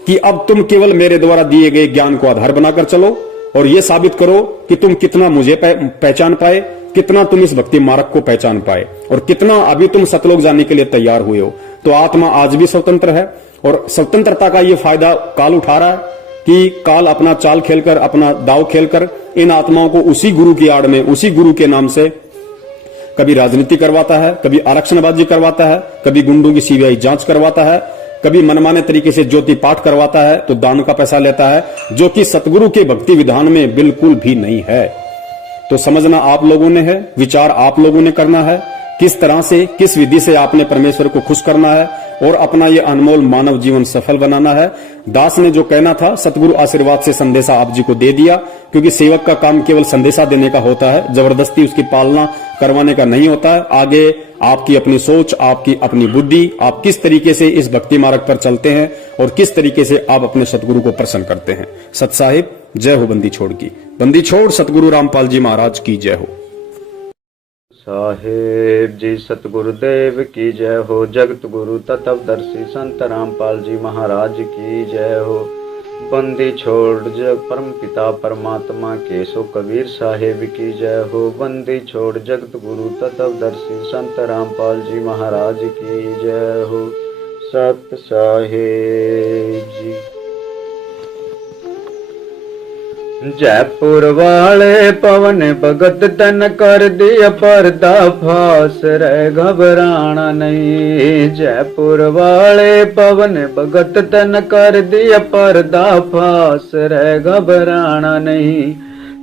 कि अब तुम केवल मेरे द्वारा दिए गए ज्ञान को आधार बनाकर चलो, और ये साबित करो कि तुम कितना मुझे पहचान पाए, कितना तुम इस भक्ति मार्ग को पहचान पाए, और कितना अभी तुम सतलोक जाने के लिए तैयार हुए हो। तो आत्मा आज भी स्वतंत्र है, और स्वतंत्रता का ये फायदा काल उठा रहा है कि काल अपना चाल खेलकर, अपना दाव खेलकर इन आत्माओं को उसी गुरु की आड़ में, उसी गुरु के नाम से कभी राजनीति करवाता है, कभी आरक्षणबाजी करवाता है, कभी गुंडों की सीबीआई जांच करवाता है, कभी मनमाने तरीके से ज्योति पाठ करवाता है, तो दान का पैसा लेता है, जो कि सतगुरु के भक्ति विधान में बिल्कुल भी नहीं है। तो समझना आप लोगों ने है, विचार आप लोगों ने करना है किस तरह से, किस विधि से आपने परमेश्वर को खुश करना है और अपना ये अनमोल मानव जीवन सफल बनाना है। दास ने जो कहना था सतगुरु आशीर्वाद से संदेशा आप जी को दे दिया, क्योंकि सेवक का काम केवल संदेशा देने का होता है, जबरदस्ती उसकी पालना करवाने का नहीं होता है। आगे आपकी अपनी सोच, आपकी अपनी बुद्धि, आप किस तरीके से इस भक्ति मार्ग पर चलते हैं और किस तरीके से आप अपने सतगुरु को प्रसन्न करते हैं। सत साहिब जय हो बंदी छोड़ की। बंदी छोड़ सतगुरु रामपाल जी महाराज की जय हो। साहेब जी सतगुरुदेव की जय हो। जगत गुरु तत्वदर्शी संत रामपाल जी महाराज की जय हो। बंदी छोड़ जग परम पिता परमात्मा केशव कबीर साहेब की जय हो। बंदी छोड़ जगत गुरु तत्वदर्शी संत रामपाल जी महाराज की जय हो। सत साहेब जी। जयपुर वाले पवन भगत तन कर दिया पर्दा फास, रे घबराना नहीं। जयपुर वाले पवन भगत तन कर दिया पर्दा फास, रे घबराना नहीं।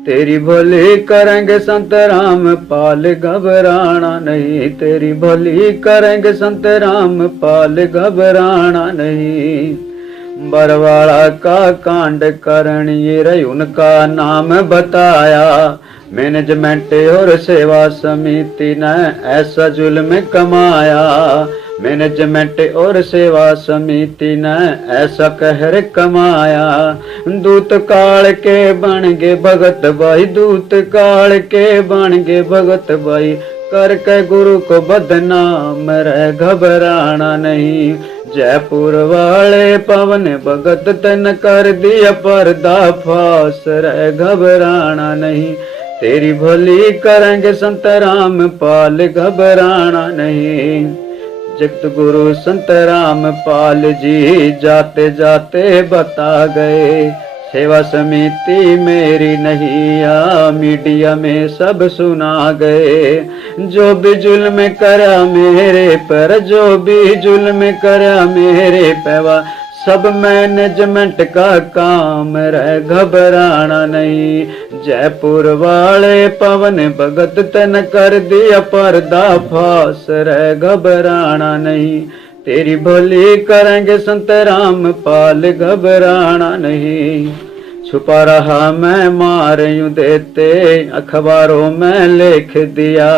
तेरी भली करेंगे संत राम पाल, घबराना नहीं। तेरी भली करेंगे संत राम पाल, घबराना नहीं। बरवाड़ा का कांड करण ये रही उनका नाम बताया। मैनेजमेंट और सेवा समिति ने ऐसा जुल्म कमाया। मैनेजमेंट और सेवा समिति ने ऐसा कहर कमाया। दूत काल के बन गए भगत भाई, दूत काल के बन गए भगत भाई। करके गुरु को बदनाम, रे घबराना नहीं। जयपुर वाले पवन भगत तन कर दिया पर्दा फास, रे घबराना नहीं। तेरी भली करेंगे संत राम पाल, घबराना नहीं। जगत गुरु संत राम पाल जी जाते जाते बता गए, सेवा समिति मेरी नहीं आ, मीडिया में सब सुना गए। जो भी जुल्म करा मेरे पर, जो भी जुल्म करा मेरे पैवा, सब मैनेजमेंट का काम, रह घबराना नहीं। जयपुर वाले पवन भगत तन कर दिया पर्दा फास, रह घबराना नहीं। तेरी भली करेंगे संत राम पाल, घबराना नहीं। छुपा रहा मैं मार यूं देते, अखबारों में लिख दिया।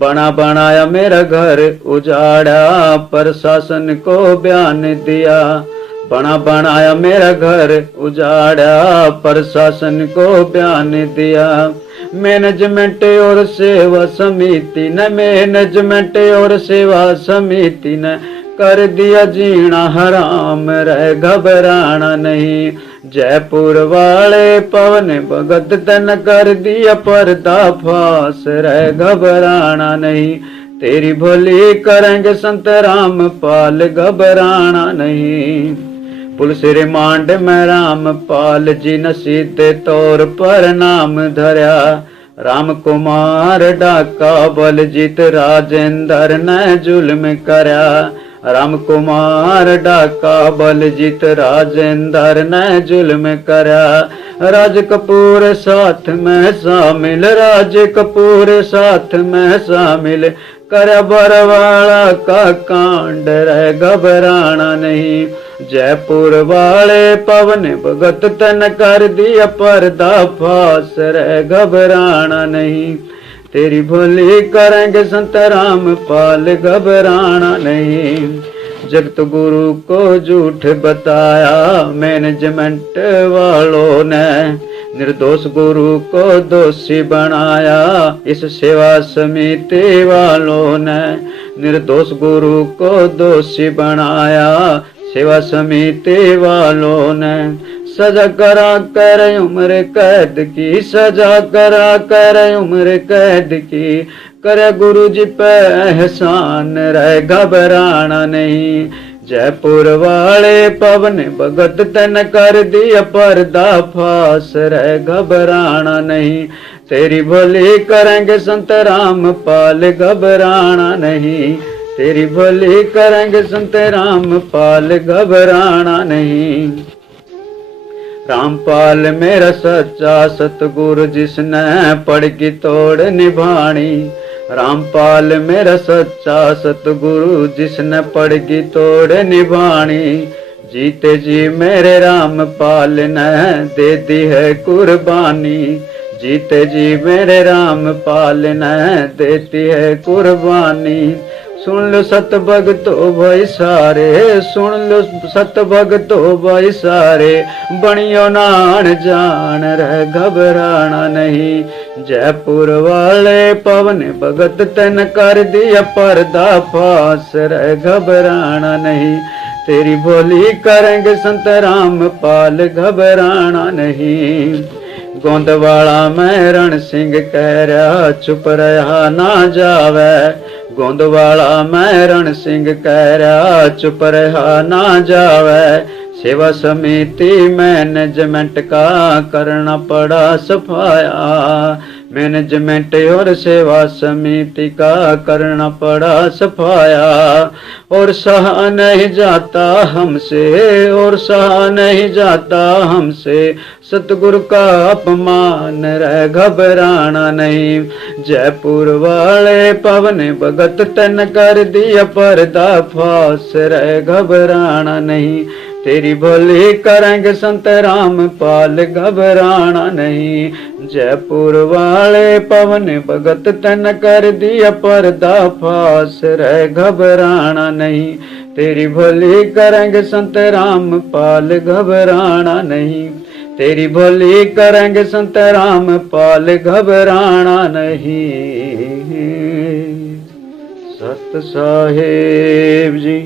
बना बनाया मेरा घर उजाड़ा, प्रशासन को बयान दिया। बना बनाया मेरा घर उजाड़ा, प्रशासन को बयान दिया। मैनेजमेंट और सेवा समिति ने, मैनेजमेंट और सेवा समिति ने कर दिया जीना हराम, रह घबराना नहीं। जयपुर वाले पवन भगत तन कर दिया पर्दा फास, रह घबराना नहीं। तेरी भली करेंगे संत राम पाल, घबराना नहीं। पुलिस रिमांड में राम पाल जी ने सीधे तौर पर नाम धरा। राम कुमार डाका बलजीत राजेंद्र ने जुल्म करा। राम कुमार डाका बलजीत राजेंद्र ने जुल्म करा। राज कपूर साथ में शामिल, राज कपूर साथ में शामिल। कर बरवाड़ा का कांड, रह घबराना नहीं। जयपुर वाले पवन भगत तन कर दिया पर्दा फास, रह घबराना नहीं। तेरी भली करेंगे संत राम पाल, घबराना नहीं। जगत गुरु को झूठ बताया मैनेजमेंट वालों ने, निर्दोष गुरु को दोषी बनाया इस सेवा समिति वालों ने। निर्दोष गुरु को दोषी बनाया सेवा समिति वालों ने। सजा करा कर उम्र कैद की, सजा करा कर उम्र कैद की। करे गुरु जी पे एहसान, रह घबराना नहीं। जयपुर वाले पवन भगत तन कर दिया पर्दा फास, रह घबराना नहीं। तेरी भली करेंगे संत राम पाल, घबराना नहीं। तेरी भली करेंगे संत राम पाल, घबराना नहीं। रामपाल मेरा सच्चा सतगुरु जिसने पड़ की तोड़ निभानी। रामपाल मेरा सच्चा सतगुरु, जिसने पड़गी तोड़ निभानी। जीते जी मेरे रामपाल ने दे दी है कुर्बानी। जीते जी मेरे रामपाल ने देती है कुर्बानी। सुन लो सत भगतो भाई सारे, सुन लो सत भगतो भाई सारे, बनियो नान जान रह घबराना नहीं। जयपुर वाले पवन भगत तन कर दिया पर्दा फास, रह घबराना नहीं। तेरी बोली करेंगे संत रामपाल, घबराना नहीं। गोंदवाला में रण सिंह कह रहा चुप रहा ना जावे। गोंदवाला में रण सिंह कह रहा चुप रहा ना जावे। सेवा समिति मैनेजमेंट का करना पड़ा सफाया। मैनेजमेंट और सेवा समिति का करना पड़ा सफाया। और सहा नहीं जाता हमसे, और सहा नहीं जाता हमसे, सतगुरु का अपमान रह घबराना नहीं। जयपुर वाले पवन भगत तन कर दिया पर्दा फास, रह घबराना नहीं। तेरी भली करेंगे संत रामपाल, घबराना नहीं। जयपुर वाले पवन भगत तन कर दिया पर्दा फास, रह घबराना नहीं। तेरी भली करेंगे संत रामपाल, घबराना नहीं। तेरी भली करेंगे संत रामपाल, घबराना नहीं। सत साहेब जी।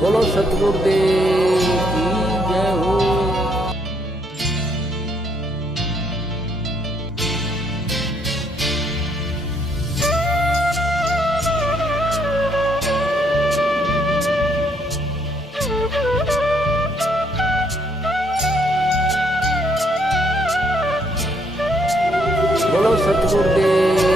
बोलो सतगुरुदेव की जय हो। बोलो सतगुरुदेव